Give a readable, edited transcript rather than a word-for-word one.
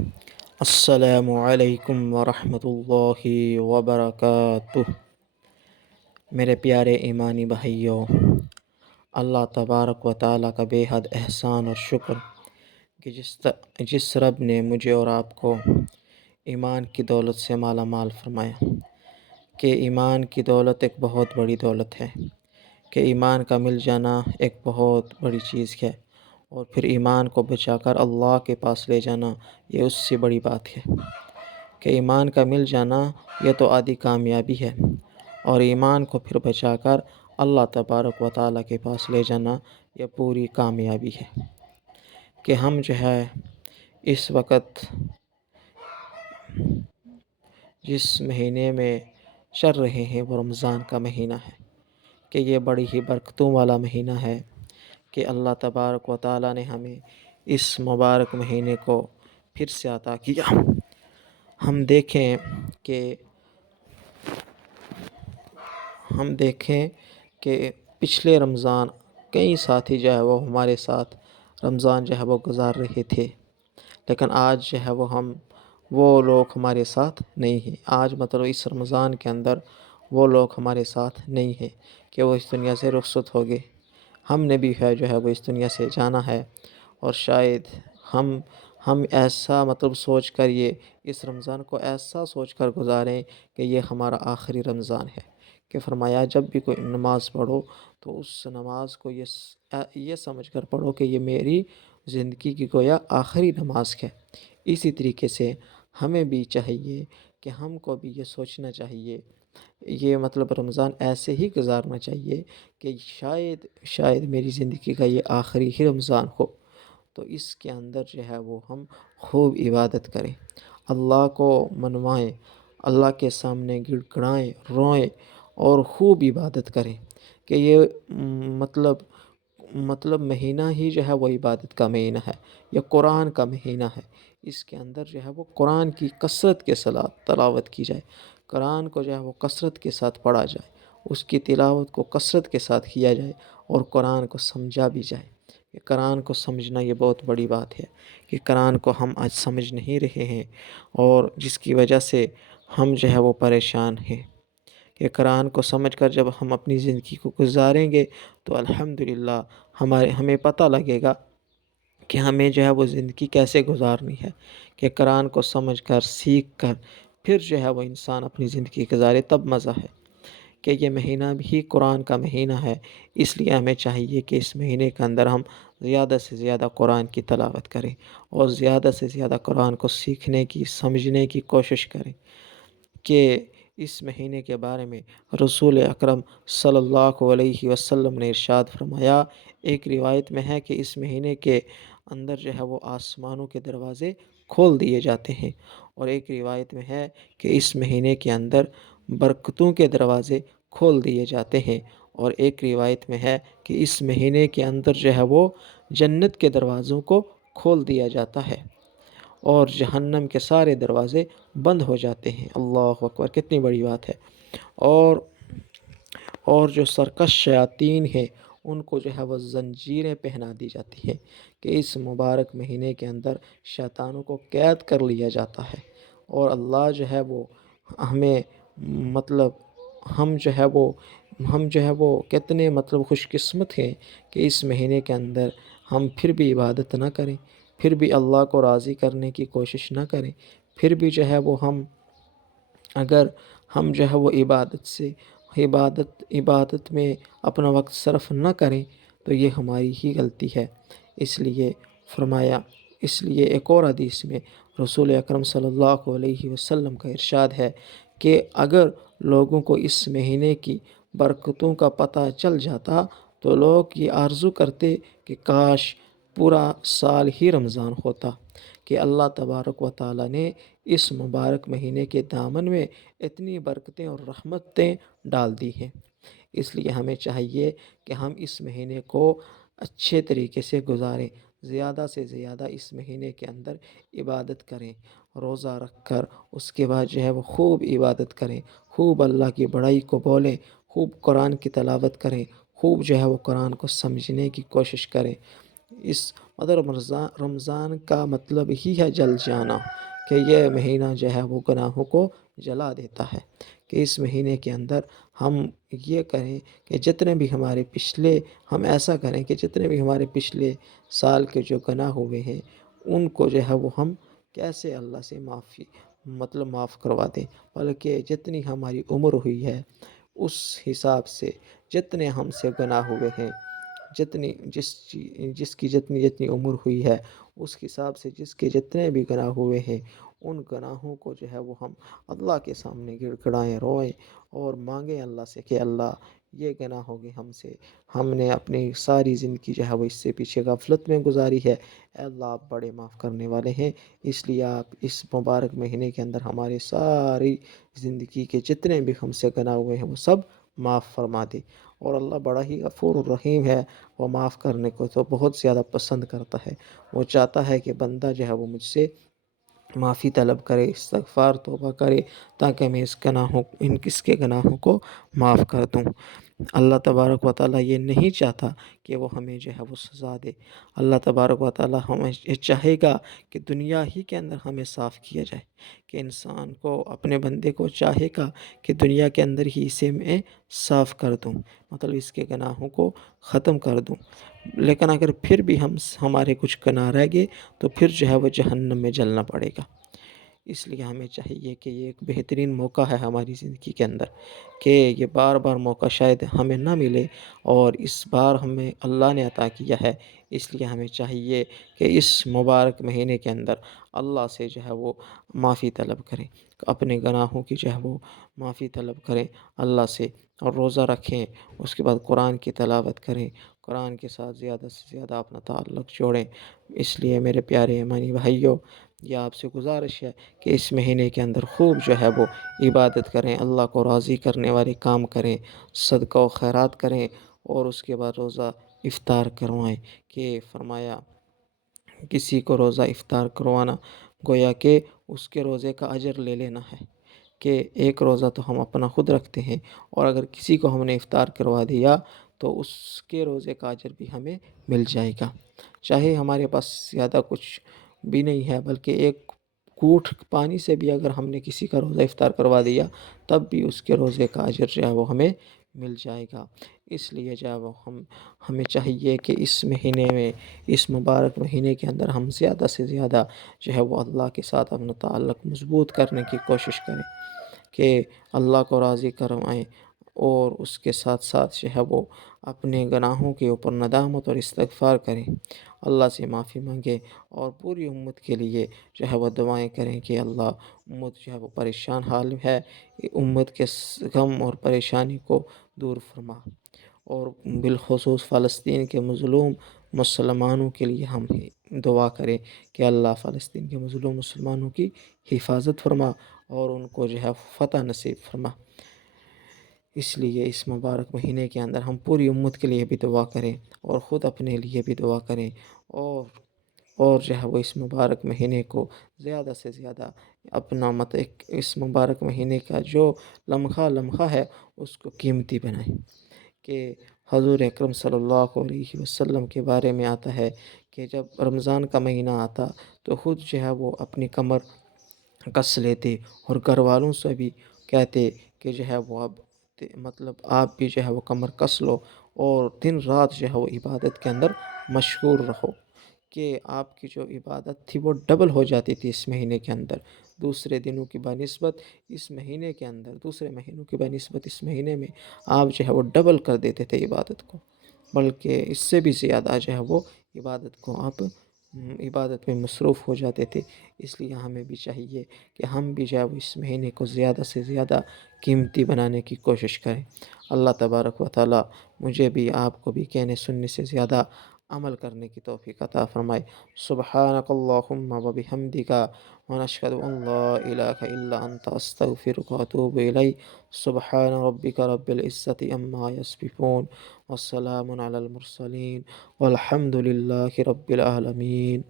السلام علیکم ورحمۃ اللہ وبرکاتہ۔ میرے پیارے ایمانی بھائیوں، اللہ تبارک و تعالیٰ کا بے حد احسان اور شکر کہ جس رب نے مجھے اور آپ کو ایمان کی دولت سے مالا مال فرمایا، کہ ایمان کی دولت ایک بہت بڑی دولت ہے، کہ ایمان کا مل جانا ایک بہت بڑی چیز ہے، اور پھر ایمان کو بچا کر اللہ کے پاس لے جانا یہ اس سے بڑی بات ہے۔ کہ ایمان کا مل جانا یہ تو آدھی کامیابی ہے، اور ایمان کو پھر بچا کر اللہ تبارک و تعالیٰ کے پاس لے جانا یہ پوری کامیابی ہے۔ کہ ہم جو ہے اس وقت جس مہینے میں چل رہے ہیں وہ رمضان کا مہینہ ہے، کہ یہ بڑی ہی برکتوں والا مہینہ ہے، کہ اللہ تبارک و تعالیٰ نے ہمیں اس مبارک مہینے کو پھر سے عطا کیا۔ ہم دیکھیں کہ پچھلے رمضان کئی ساتھی جو ہے وہ ہمارے ساتھ رمضان جو ہے وہ گزار رہے تھے، لیکن آج جو ہے وہ لوگ ہمارے ساتھ نہیں ہیں۔ آج مطلب اس رمضان کے اندر وہ لوگ ہمارے ساتھ نہیں ہیں کہ وہ اس دنیا سے رخصت ہو گئے۔ ہم نے بھی جو ہے وہ اس دنیا سے جانا ہے، اور شاید ہم ایسا مطلب سوچ کر اس رمضان کو ایسا سوچ کر گزاریں کہ یہ ہمارا آخری رمضان ہے۔ کہ فرمایا جب بھی کوئی نماز پڑھو تو اس نماز کو یہ سمجھ کر پڑھو کہ یہ میری زندگی کی گویا آخری نماز ہے۔ اسی طریقے سے ہمیں بھی چاہیے کہ ہم کو بھی یہ سوچنا چاہیے، یہ مطلب رمضان ایسے ہی گزارنا چاہیے کہ شاید میری زندگی کا یہ آخری ہی رمضان ہو، تو اس کے اندر جو ہے وہ ہم خوب عبادت کریں، اللہ کو منوائیں، اللہ کے سامنے گڑ گڑائیں، روئیں اور خوب عبادت کریں۔ کہ یہ مطلب مہینہ ہی جو ہے وہ عبادت کا مہینہ ہے، یہ قرآن کا مہینہ ہے۔ اس کے اندر جو ہے وہ قرآن کی کثرت کے ساتھ تلاوت کی جائے، قرآن کو جو ہے وہ کثرت کے ساتھ پڑھا جائے، اس کی تلاوت کو کثرت کے ساتھ کیا جائے، اور قرآن کو سمجھا بھی جائے۔ کہ قرآن کو سمجھنا یہ بہت بڑی بات ہے، کہ قرآن کو ہم آج سمجھ نہیں رہے ہیں، اور جس کی وجہ سے ہم جو ہے وہ پریشان ہیں۔ کہ قرآن کو سمجھ کر جب ہم اپنی زندگی کو گزاریں گے تو الحمدللہ ہمیں پتہ لگے گا کہ ہمیں جو ہے وہ زندگی کیسے گزارنی ہے۔ کہ قرآن کو سمجھ کر سیکھ کر پھر جو ہے وہ انسان اپنی زندگی گزارے تب مزہ ہے۔ کہ یہ مہینہ بھی قرآن کا مہینہ ہے، اس لیے ہمیں چاہیے کہ اس مہینے کے اندر ہم زیادہ سے زیادہ قرآن کی تلاوت کریں، اور زیادہ سے زیادہ قرآن کو سیکھنے کی سمجھنے کی کوشش کریں۔ کہ اس مہینے کے بارے میں رسول اکرم صلی اللہ علیہ وسلم نے ارشاد فرمایا، ایک روایت میں ہے کہ اس مہینے کے اندر جو ہے وہ آسمانوں کے دروازے کھول دیے جاتے ہیں، اور ایک روایت میں ہے کہ اس مہینے کے اندر برکتوں کے دروازے کھول دیے جاتے ہیں، اور ایک روایت میں ہے کہ اس مہینے کے اندر جو ہے وہ جنت کے دروازوں کو کھول دیا جاتا ہے، اور جہنم کے سارے دروازے بند ہو جاتے ہیں۔ اللہ اکبر، کتنی بڑی بات ہے۔ اور جو سرکش شیاطین ہیں ان کو جو ہے وہ زنجیریں پہنا دی جاتی ہیں، کہ اس مبارک مہینے کے اندر شیطانوں کو قید کر لیا جاتا ہے، اور اللہ جو ہے وہ ہمیں مطلب ہم جو ہے وہ کتنے مطلب خوش قسمت ہیں کہ اس مہینے کے اندر ہم پھر بھی عبادت نہ کریں، پھر بھی اللہ کو راضی کرنے کی کوشش نہ کریں، پھر بھی جو ہے وہ اگر ہم جو ہے وہ عبادت میں اپنا وقت صرف نہ کریں تو یہ ہماری ہی غلطی ہے۔ اس لیے ایک اور حدیث میں رسول اکرم صلی اللہ علیہ وسلم کا ارشاد ہے کہ اگر لوگوں کو اس مہینے کی برکتوں کا پتہ چل جاتا تو لوگ یہ آرزو کرتے کہ کاش پورا سال ہی رمضان ہوتا۔ کہ اللہ تبارک و تعالیٰ نے اس مبارک مہینے کے دامن میں اتنی برکتیں اور رحمتیں ڈال دی ہیں، اس لیے ہمیں چاہیے کہ ہم اس مہینے کو اچھے طریقے سے گزاریں، زیادہ سے زیادہ اس مہینے کے اندر عبادت کریں، روزہ رکھ کر اس کے بعد جو ہے وہ خوب عبادت کریں، خوب اللہ کی بڑائی کو بولیں، خوب قرآن کی تلاوت کریں، خوب جو ہے وہ قرآن کو سمجھنے کی کوشش کریں، اس مطلب رمضان کا مطلب ہی ہے جل جانا، کہ یہ مہینہ جو ہے وہ گناہوں کو جلا دیتا ہے، کہ اس مہینے کے اندر ہم یہ کریں کہ جتنے بھی ہمارے پچھلے ہم ایسا کریں کہ جتنے بھی ہمارے پچھلے سال کے جو گناہ ہوئے ہیں ان کو جو ہے وہ ہم کیسے اللہ سے معاف کروا دیں، بلکہ جتنی ہماری عمر ہوئی ہے اس حساب سے جتنے ہم سے گناہ ہوئے ہیں، جس کی جتنی عمر ہوئی ہے اس حساب سے جس کے جتنے بھی گناہ ہوئے ہیں ان گناہوں کو جو ہے وہ ہم اللہ کے سامنے گڑ گڑائیں، روئیں اور مانگیں اللہ سے کہ اللہ یہ گناہ ہو گئے ہم سے، ہم نے اپنی ساری زندگی جو ہے وہ اس سے پیچھے غفلت میں گزاری ہے، اے اللہ آپ بڑے معاف کرنے والے ہیں، اس لیے آپ اس مبارک مہینے کے اندر ہماری ساری زندگی کے جتنے بھی ہم سے گناہ ہوئے ہیں وہ سب معاف فرما دے۔ اور اللہ بڑا ہی غفور الرحیم ہے، وہ معاف کرنے کو تو بہت زیادہ پسند کرتا ہے، وہ چاہتا ہے کہ بندہ جو ہے وہ مجھ سے معافی طلب کرے، استغفار توبہ کرے، تاکہ میں اس کے گناہوں کو معاف کر دوں۔ اللہ تبارک و تعالیٰ یہ نہیں چاہتا کہ وہ ہمیں جو ہے وہ سزا دے، اللہ تبارک و تعالیٰ ہمیں یہ چاہے گا کہ دنیا ہی کے اندر ہمیں صاف کیا جائے، کہ انسان کو اپنے بندے کو چاہے گا کہ دنیا کے اندر ہی اسے میں صاف کر دوں، مطلب اس کے گناہوں کو ختم کر دوں، لیکن اگر پھر بھی ہمارے کچھ گناہ رہ گئے تو پھر جو ہے وہ جہنم میں جلنا پڑے گا۔ اس لیے ہمیں چاہیے کہ یہ ایک بہترین موقع ہے ہماری زندگی کے اندر، کہ یہ بار بار موقع شاید ہمیں نہ ملے، اور اس بار ہمیں اللہ نے عطا کیا ہے، اس لیے ہمیں چاہیے کہ اس مبارک مہینے کے اندر اللہ سے جو ہے وہ معافی طلب کریں، اپنے گناہوں کی جو ہے وہ معافی طلب کریں اللہ سے، اور روزہ رکھیں، اس کے بعد قرآن کی تلاوت کریں، قرآن کے ساتھ زیادہ سے زیادہ اپنا تعلق جوڑیں۔ اس لیے میرے پیارے ایمانی بھائیوں، یہ آپ سے گزارش ہے کہ اس مہینے کے اندر خوب جو ہے وہ عبادت کریں، اللہ کو راضی کرنے والے کام کریں، صدقہ و خیرات کریں، اور اس کے بعد روزہ افطار کروائیں، کہ فرمایا کسی کو روزہ افطار کروانا گویا کہ اس کے روزے کا اجر لے لینا ہے، کہ ایک روزہ تو ہم اپنا خود رکھتے ہیں، اور اگر کسی کو ہم نے افطار کروا دیا تو اس کے روزے کا اجر بھی ہمیں مل جائے گا، چاہے ہمارے پاس زیادہ کچھ بھی نہیں ہے، بلکہ ایک گھونٹ پانی سے بھی اگر ہم نے کسی کا روزہ افطار کروا دیا تب بھی اس کے روزے کا اجر جو ہے وہ ہمیں مل جائے گا۔ اس لیے جو ہے وہ ہمیں چاہیے کہ اس مہینے میں، اس مبارک مہینے کے اندر ہم زیادہ سے زیادہ جو ہے وہ اللہ کے ساتھ اپنا تعلق مضبوط کرنے کی کوشش کریں، کہ اللہ کو راضی کروائیں، اور اس کے ساتھ ساتھ جو ہے وہ اپنے گناہوں کے اوپر ندامت اور استغفار کریں، اللہ سے معافی مانگیں، اور پوری امت کے لیے جو ہے وہ دعائیں کریں کہ اللہ امت جو ہے وہ پریشان حال ہے، امت کے غم اور پریشانی کو دور فرما، اور بالخصوص فلسطین کے مظلوم مسلمانوں کے لیے ہم دعا کریں کہ اللہ فلسطین کے مظلوم مسلمانوں کی حفاظت فرما اور ان کو جو ہے فتح نصیب فرما۔ اس لیے اس مبارک مہینے کے اندر ہم پوری امت کے لیے بھی دعا کریں، اور خود اپنے لیے بھی دعا کریں، اور جو ہے وہ اس مبارک مہینے کو زیادہ سے زیادہ اپنا اس مبارک مہینے کا جو لمحہ ہے اس کو قیمتی بنائیں، کہ حضور اکرم صلی اللہ علیہ وسلم کے بارے میں آتا ہے کہ جب رمضان کا مہینہ آتا تو خود جو ہے وہ اپنی کمر کس لیتے، اور گھر والوں سے بھی کہتے کہ جو ہے وہ اب مطلب آپ بھی جو ہے وہ کمر کس لو، اور دن رات جو ہے وہ عبادت کے اندر مشغول رہو، کہ آپ کی جو عبادت تھی وہ ڈبل ہو جاتی تھی اس مہینے کے اندر، دوسرے دنوں کی بنسبت اس مہینے کے اندر، دوسرے مہینوں کی بنسبت اس مہینے میں آپ جو ہے وہ ڈبل کر دیتے تھے عبادت کو، بلکہ اس سے بھی زیادہ جو ہے وہ عبادت کو آپ عبادت میں مصروف ہو جاتے تھے۔ اس لیے ہمیں بھی چاہیے کہ ہم بھی جو ہے وہ اس مہینے کو زیادہ سے زیادہ قیمتی بنانے کی کوشش کریں۔ اللہ تبارک و تعالیٰ مجھے بھی آپ کو بھی کہنے سننے سے زیادہ عمل کرنے کی توفیق عطا فرمائے۔ سبحانک اللہم و بحمدک ونشہد ان لا الہ الا انت استغفرک و اتوب الیک۔ سبحان ربک رب العزت عما یصفون والسلام علی المرسلین والحمد للہ رب العالمین۔